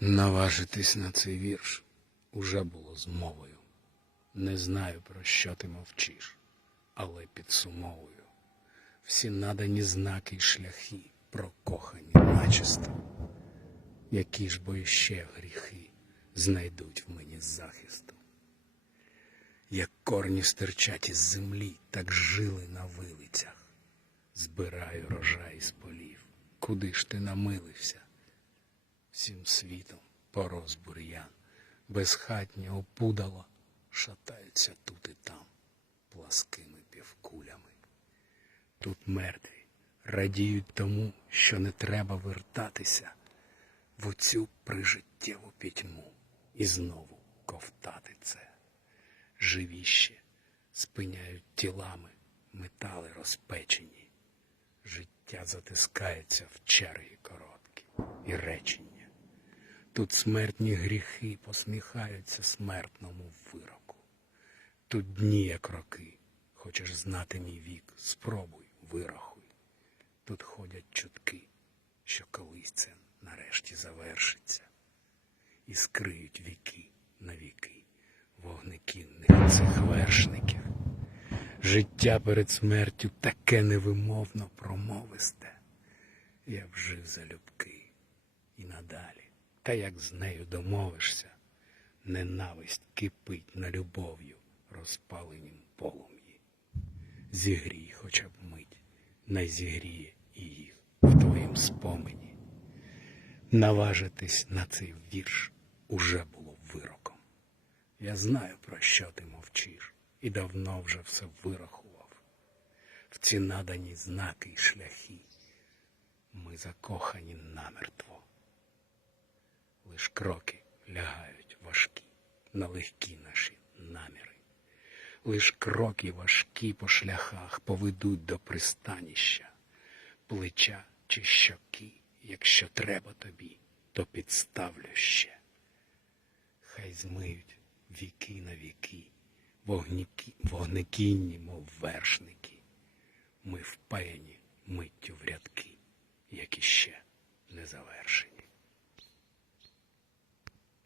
Наважитись на цей вірш уже було змовою. Не знаю, про що ти мовчиш, але підсумовую. Всі надані знаки й шляхи прокохані начисто. Які ж бо іще гріхи знайдуть в мені захисту. Як корні стирчать із землі, так жили на вилицях. Збираю рожай з полів. Куди ж ти намилився? Всім світом порос бур'ян, безхатнє опудало, шатаються тут і там, пласкими півкулями. Тут мертві радіють тому, що не треба вертатися в оцю прижиттєву пітьму і знову ковтати це. Живіще спиняють тілами метали розпечені. Життя затискається в черги короткі і речення. Тут смертні гріхи посміхаються смертному вироку. Тут дні, як роки, хочеш знати мій вік, спробуй, вирахуй. Тут ходять чутки, що колись це нарешті завершиться, і скриють віки на віки вогнекінних цих вершників. Життя перед смертю таке невимовно промовисте. Я б жив залюбки і надалі. Та як з нею домовишся, ненависть кипить на любов'ю розпаленім полум'ї. Зігрій хоча б мить, най зігріє і їх в твоїм спомені. Наважитись на цей вірш уже було вироком. Я знаю, про що ти мовчиш, і давно вже все вирахував. В ці надані знаки й шляхи ми закохані намертво лиш кроки лягають важкі, на легкі наші наміри, лиш кроки важкі по шляхах поведуть до пристаніща, плеча чи щоки, якщо треба тобі, то підставлю ще. Хай змиють віки на віки, вогніки, вогникінні, мов вершники, ми впаяні миттю в рядки.